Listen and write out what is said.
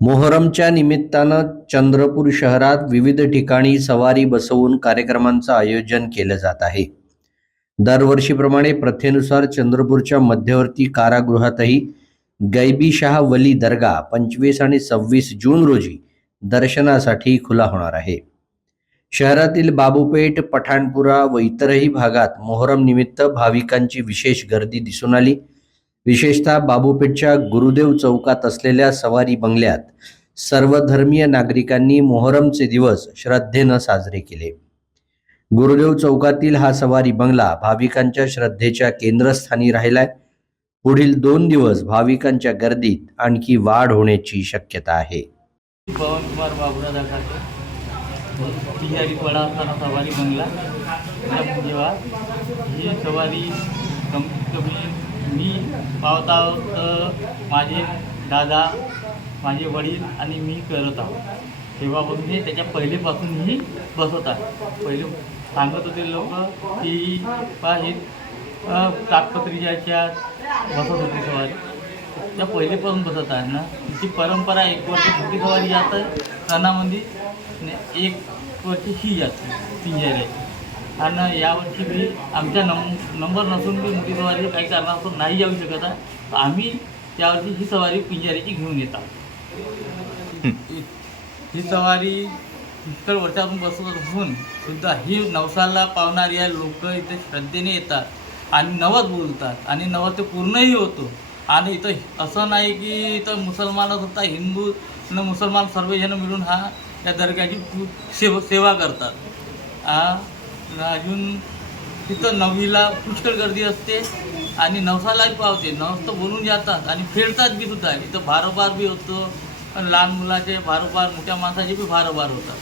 मोहरमच्या निमित्तानं चंद्रपूर शहरात विविध ठिकाणी सवारी बसवून कार्यक्रमांचं आयोजन केलं जात आहे. दरवर्षीप्रमाणे प्रथेनुसार चंद्रपूरच्या मध्यवर्ती कारागृहातही गैबी शाह वली दर्गा 25 आणि 26 जून रोजी दर्शनासाठी खुला होणार आहे. शहरातील बाबूपेठ, पठाणपुरा व इतरही भागात मोहरम निमित्त भाविकांची विशेष गर्दी दिसून आली. विशेषतः बाबूपेठच्या गुरुदेव चौकात असलेल्या सवारी बंगल्यात सर्वधर्मीय नागरिकांनी मोहरमचे दिवस श्रद्धेनं साजरे केले. गुरुदेव चौकातील हा सवारी बंगला भाविकांच्या श्रद्धेच्या केंद्रस्थानी राहिलाय. पुढील 2 दिवस भाविकांच्या गर्दीत आणखी वाढ होण्याची शक्यता आहे. पवन कुमार बाबुराव दाखवतो तिहारी पडा असताना सवारी बंगला जेव्हा ही सवारी कमीत कमी मी पावत आहोत तर माझे दादा, माझे वडील आणि मी करत आहोत. तेव्हापासून हे त्याच्या पहिलेपासूनही बसत आहे. पहिले सांगत होते लोक की हे ताकपत्रीच्या बसत होती सवारी, त्या पहिलेपासून बसत आहे ना. ती परंपरा 1 वर्ष छोटी सवारी जातं सणामध्ये, 1 वर्ष ही जाते पिंजाऱ्याची. आणि यावर्षी बी आमच्या नंबर नसून बी मोठी सवारी काही कारणास्तव नाही जाऊ शकत आहे, तर आम्ही त्यावर्षी ही सवारी पिंजाऱ्याची घेऊन येतात. ही सवारी पुष्कळ वर्षापासून बसत असून सुद्धा ही नवसाला पावणारी लोक इथे श्रद्धेने येतात आणि नवस बोलतात आणि नवस ते पूर्णही होतो. आणि इथं असं नाही की इथं मुसलमानच होता, हिंदू न मुसलमान सर्वजण मिळून त्या दर्ग्याची सेवा करतात. अजून तिथं नववीला पुष्कळ गर्दी असते आणि नवसालाही पावते. नवस तर बोलून जातात आणि फेडतात बी सुद्धा. इथं भारोभार बी होतो, लहान मुलाचे भारोभार, मोठ्या माणसाचे बी भारोभार होतात.